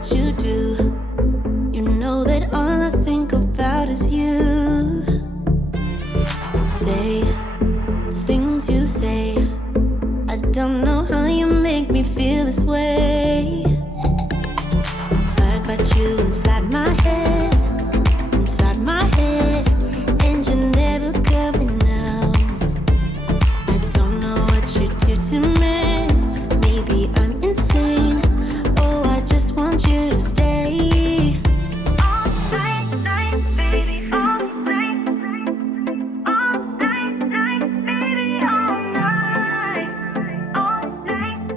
what you do. You know that all I think about is you. Say the things you say. I don't know how you make me feel this way. I got you inside my head, and you're never coming out. I don't know what you do to me. Maybe I'm insane. Oh, I just want you to stay. All night, baby, all night. All night, baby, all night. All night,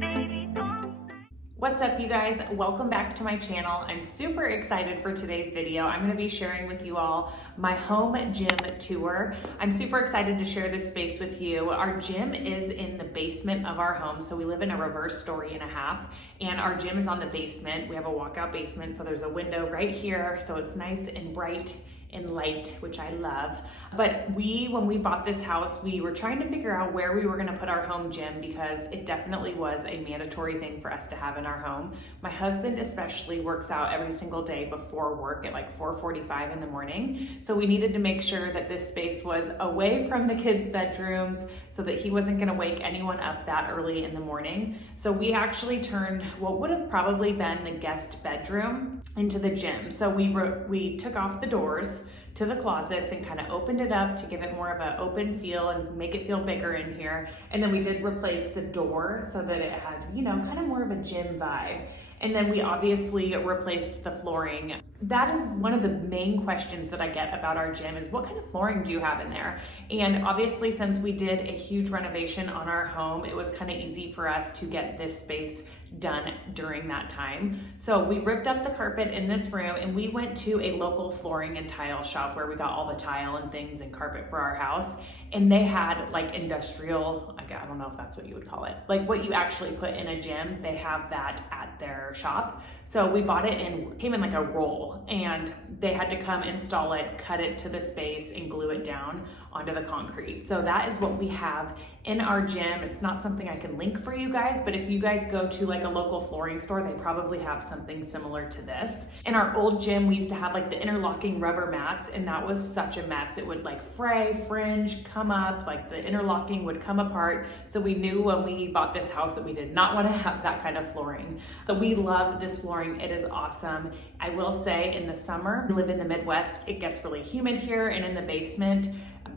baby, all night. What's up, you guys? Welcome back to my channel. I'm super excited for today's video. I'm going to be sharing with you all my home gym tour. I'm super excited to share this space with you. Our gym is in the basement of our home, so we live in a reverse story and a half, and our gym is on the basement. We have a walkout basement, so there's a window right here, so it's nice and bright and light, which I love. But when we bought this house, we were trying to figure out where we were going to put our home gym because it definitely was a mandatory thing for us to have in our home. My husband especially works out every single day before work at like 4:45 in the morning. So we needed to make sure that this space was away from the kids' bedrooms so that he wasn't going to wake anyone up that early in the morning. So we actually turned what would have probably been the guest bedroom into the gym. So we took off the doors to the closets and kind of opened it up to give it more of an open feel and make it feel bigger in here. And then we did replace the door so that it had, kind of more of a gym vibe. And then we obviously replaced the flooring. That is one of the main questions that I get about our gym is what kind of flooring do you have in there? And obviously, since we did a huge renovation on our home, it was kind of easy for us to get this space done during that time. So we ripped up the carpet in this room and we went to a local flooring and tile shop where we got all the tile and things and carpet for our house. And they had like industrial, I don't know if that's what you would call it, like what you actually put in a gym, they have that at their shop. So we bought it and it came in like a roll, and they had to come install it, cut it to the space and glue it down onto the concrete. So that is what we have in our gym. It's not something I can link for you guys, but if you guys go to like a local flooring store, they probably have something similar to this. In our old gym, we used to have like the interlocking rubber mats, and that was such a mess. It would like fray, fringe, come up, like the interlocking would come apart. So we knew when we bought this house that we did not want to have that kind of flooring. But we love this flooring. It is awesome. I will say in the summer, we live in the Midwest, it gets really humid here, and in the basement,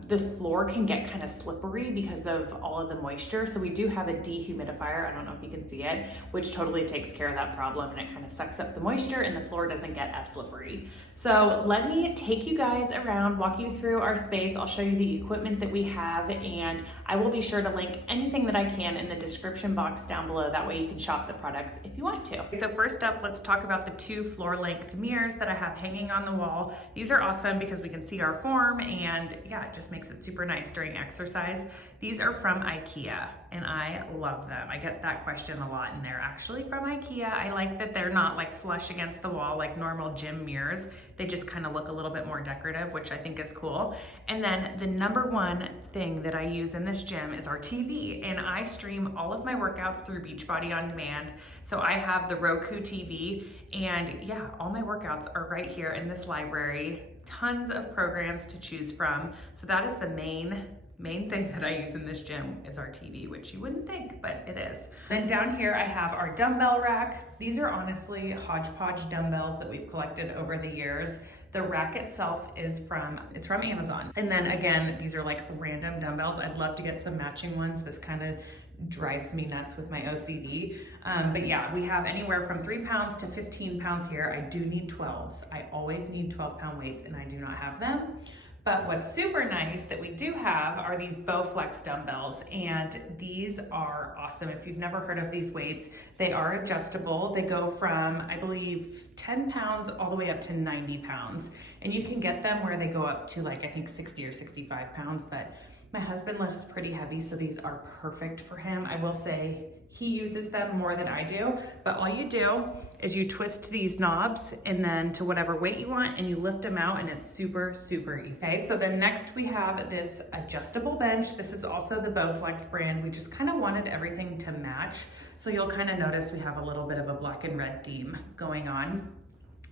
the floor can get kind of slippery because of all of the moisture. So we do have a dehumidifier, I don't know if you can see it, which totally takes care of that problem, and it kind of sucks up the moisture and the floor doesn't get as slippery. So let me take you guys around, walk you through our space. I'll show you the equipment that we have, and I will be sure to link anything that I can in the description box down below. That way you can shop the products if you want to. So first up, let's talk about the 2 floor length mirrors that I have hanging on the wall. These are awesome because we can see our form, and yeah, it just makes it super nice during exercise. These are from IKEA and I love them. I get that question a lot, and they're actually from IKEA. I like that they're not like flush against the wall like normal gym mirrors. They just kind of look a little bit more decorative, which I think is cool. And then the number one thing that I use in this gym is our TV, and I stream all of my workouts through Beachbody On Demand. So I have the Roku TV, and yeah, all my workouts are right here in this library. Tons of programs to choose from. So that is the main thing that I use in this gym is our TV, which you wouldn't think, but it is. Then down here I have our dumbbell rack. These are honestly hodgepodge dumbbells that we've collected over the years. The rack itself is from Amazon. And then again, these are like random dumbbells. I'd love to get some matching ones. This kind of drives me nuts with my OCD. But yeah, we have anywhere from 3 pounds to 15 pounds here. I do need 12s. I always need 12-pound weights, and I do not have them. But what's super nice that we do have are these Bowflex dumbbells, and these are awesome. If you've never heard of these weights, they are adjustable. They go from, I believe, 10 pounds all the way up to 90 pounds. And you can get them where they go up to like, I think 60 or 65 pounds, but my husband lifts pretty heavy, so these are perfect for him. I will say he uses them more than I do, but all you do is you twist these knobs and then to whatever weight you want, and you lift them out, and it's super, super easy. Okay, so then next we have this adjustable bench. This is also the Bowflex brand. We just kind of wanted everything to match. So you'll kind of notice we have a little bit of a black and red theme going on.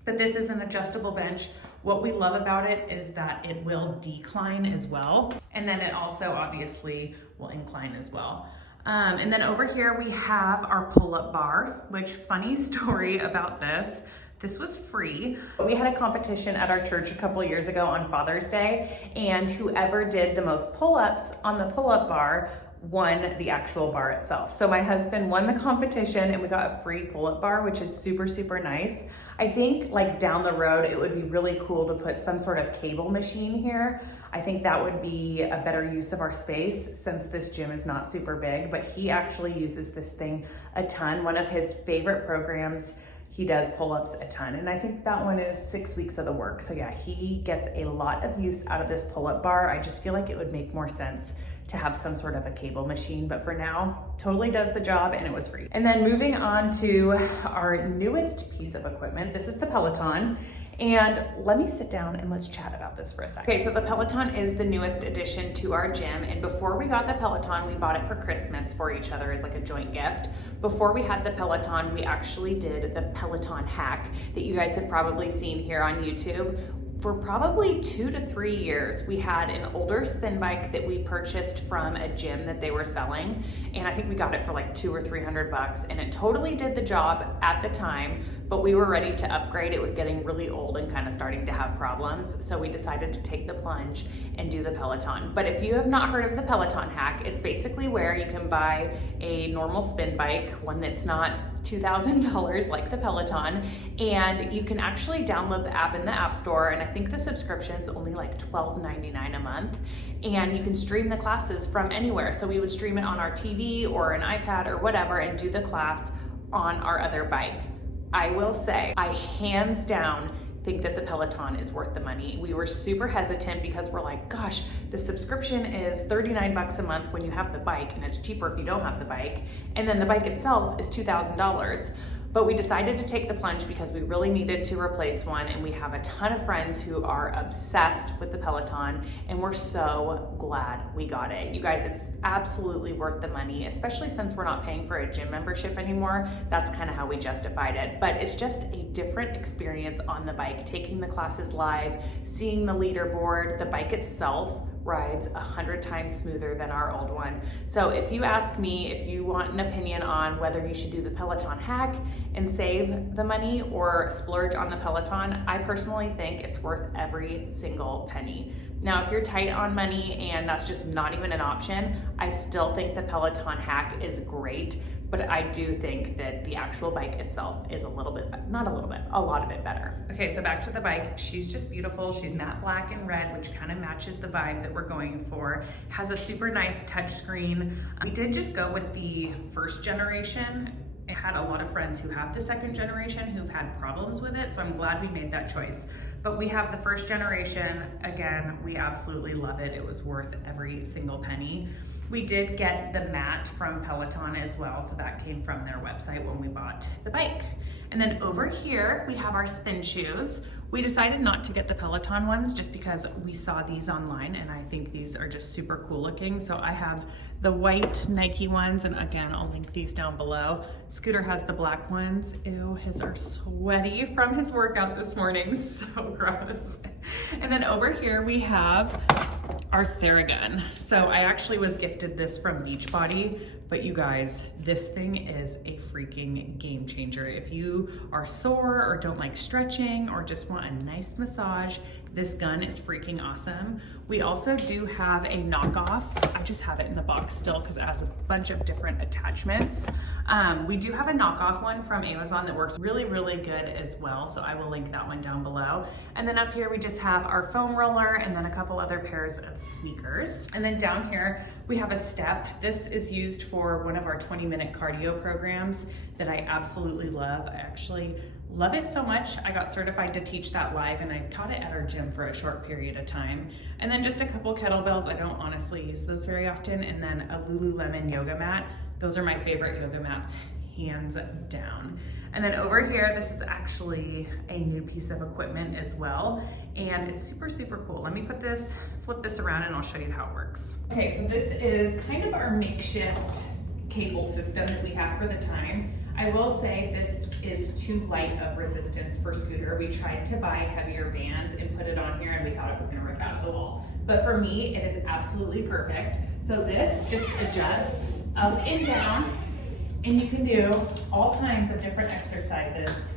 But this is an adjustable bench. What we love about it is that it will decline as well. And then it also obviously will incline as well. And then over here we have our pull-up bar, which, funny story about this was free. We had a competition at our church a couple years ago on Father's Day, and whoever did the most pull-ups on the pull-up bar won the actual bar itself. So my husband won the competition and we got a free pull-up bar, which is super, super nice. I think like down the road, it would be really cool to put some sort of cable machine here. I think that would be a better use of our space since this gym is not super big, but he actually uses this thing a ton. One of his favorite programs, he does pull-ups a ton. And I think that one is 6 weeks of the work. So yeah, he gets a lot of use out of this pull-up bar. I just feel like it would make more sense to have some sort of a cable machine, but for now, totally does the job and it was free. And then moving on to our newest piece of equipment, this is the Peloton. And let me sit down and let's chat about this for a second. Okay, so the Peloton is the newest addition to our gym. And before we got the Peloton, we bought it for Christmas for each other as like a joint gift. Before we had the Peloton, we actually did the Peloton hack that you guys have probably seen here on YouTube. For probably 2 to 3 years, we had an older spin bike that we purchased from a gym that they were selling. And I think we got it for like $200 or $300 and it totally did the job at the time, but we were ready to upgrade. It was getting really old and kind of starting to have problems. So we decided to take the plunge and do the Peloton. But if you have not heard of the Peloton hack, it's basically where you can buy a normal spin bike, one that's not $2,000 like the Peloton, and you can actually download the app in the App Store, and I think the subscription's only like $12.99 a month, and you can stream the classes from anywhere. So we would stream it on our TV or an iPad or whatever and do the class on our other bike. I will say, I hands down think that the Peloton is worth the money. We were super hesitant because we're like, gosh, the subscription is $39 a month when you have the bike, and it's cheaper if you don't have the bike. And then the bike itself is $2,000. But we decided to take the plunge because we really needed to replace one, and we have a ton of friends who are obsessed with the Peloton, and we're so glad we got it. You guys, it's absolutely worth the money, especially since we're not paying for a gym membership anymore. That's kind of how we justified it. But it's just a different experience on the bike, taking the classes live, seeing the leaderboard. The bike itself rides 100 times smoother than our old one. So if you ask me, if you want an opinion on whether you should do the Peloton hack and save the money or splurge on the Peloton, I personally think it's worth every single penny. Now, if you're tight on money and that's just not even an option, I still think the Peloton hack is great, but I do think that the actual bike itself is a lot of it better. Okay, so back to the bike. She's just beautiful. She's matte black and red, which kind of matches the vibe that we're going for. Has a super nice touchscreen. We did just go with the first generation. I had a lot of friends who have the second generation who've had problems with it, so I'm glad we made that choice. But we have the first generation. Again, we absolutely love it. It was worth every single penny. We did get the mat from Peloton as well, so that came from their website when we bought the bike. And then over here, we have our spin shoes. We decided not to get the Peloton ones just because we saw these online and I think these are just super cool looking. So I have the white Nike ones, and again, I'll link these down below. Scooter has the black ones. Ew, his are sweaty from his workout this morning, so gross. And then over here we have our Theragun. So I actually was gifted this from Beachbody, but you guys, this thing is a freaking game changer. If you are sore or don't like stretching or just want a nice massage, this gun is freaking awesome. We also do have a knockoff. I just have it in the box still because it has a bunch of different attachments. We do have a knockoff one from Amazon that works really, really good as well. So I will link that one down below. And then up here, we just have our foam roller and then a couple other pairs of sneakers. And then down here, we have a step. This is used for one of our 20-minute cardio programs that I absolutely love. I actually love it so much. I got certified to teach that live and I taught it at our gym for a short period of time. And then just a couple kettlebells. I don't honestly use those very often. And then a Lululemon yoga mat. Those are my favorite yoga mats, hands down. And then over here, this is actually a new piece of equipment as well. And it's super, super cool. Let me flip this around and I'll show you how it works. Okay, so this is kind of our makeshift cable system that we have for the time. I will say this is too light of resistance for scooter. We tried to buy heavier bands and put it on here and we thought it was gonna rip out of the wall. But for me, it is absolutely perfect. So this just adjusts up and down, and you can do all kinds of different exercises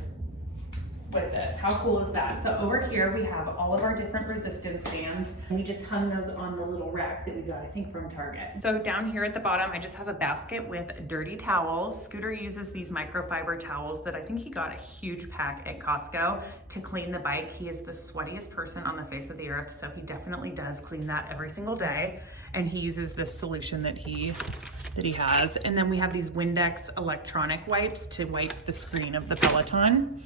with this. How cool is that? So over here we have all of our different resistance bands, and we just hung those on the little rack that we got, I think, from Target. So down here at the bottom, I just have a basket with dirty towels. Scooter uses these microfiber towels that I think he got a huge pack at Costco to clean the bike. He is the sweatiest person on the face of the earth, so he definitely does clean that every single day. And he uses this solution that he has. And then we have these Windex electronic wipes to wipe the screen of the Peloton.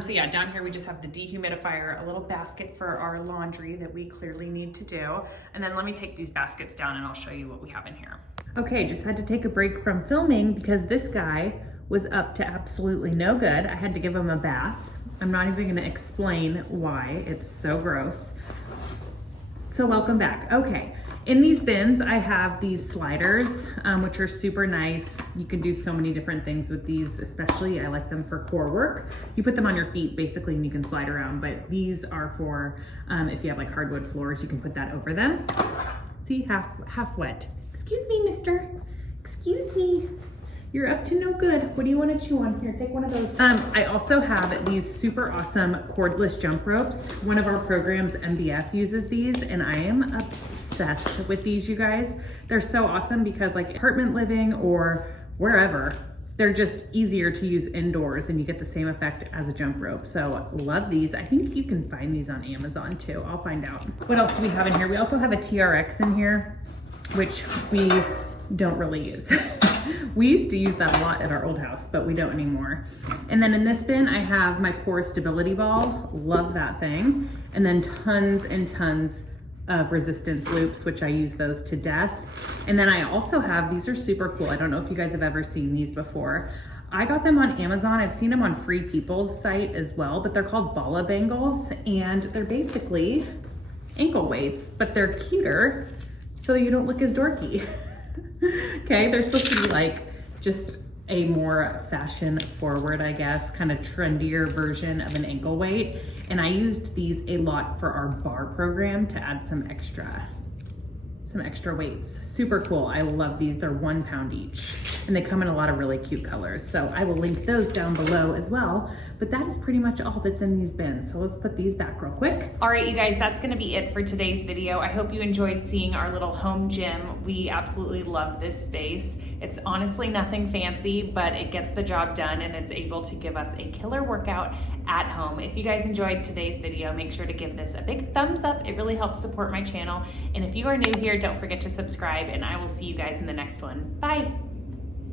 So yeah, down here we just have the dehumidifier, a little basket for our laundry that we clearly need to do. And then let me take these baskets down and I'll show you what we have in here. Okay, just had to take a break from filming because this guy was up to absolutely no good. I had to give him a bath. I'm not even gonna explain why, it's so gross. So welcome back. Okay, in these bins, I have these sliders, which are super nice. You can do so many different things with these, especially I like them for core work. You put them on your feet basically and you can slide around, but these are for, if you have like hardwood floors, you can put that over them. See, half wet. Excuse me, mister. Excuse me. You're up to no good. What do you want to chew on? Here, take one of those. I also have these super awesome cordless jump ropes. One of our programs, MBF, uses these, and I am obsessed with these, you guys. They're so awesome because like apartment living or wherever, they're just easier to use indoors and you get the same effect as a jump rope. So love these. I think you can find these on Amazon too. I'll find out. What else do we have in here? We also have a TRX in here, which we don't really use. We used to use that a lot at our old house, but we don't anymore. And then in this bin, I have my core stability ball. Love that thing. And then tons and tons of resistance loops, which I use those to death. And then I also have, these are super cool. I don't know if you guys have ever seen these before. I got them on Amazon. I've seen them on Free People's site as well, but they're called Bala Bangles, and they're basically ankle weights, but they're cuter so you don't look as dorky. Okay, they're supposed to be like just a more fashion forward, I guess, kind of trendier version of an ankle weight. And I used these a lot for our bar program to add some extra weights. Super cool. I love these. They're 1 pound each. And they come in a lot of really cute colors. So I will link those down below as well. But that is pretty much all that's in these bins. So let's put these back real quick. All right, you guys, that's gonna be it for today's video. I hope you enjoyed seeing our little home gym. We absolutely love this space. It's honestly nothing fancy, but it gets the job done and it's able to give us a killer workout at home. If you guys enjoyed today's video, make sure to give this a big thumbs up. It really helps support my channel. And if you are new here, don't forget to subscribe, and I will see you guys in the next one. Bye.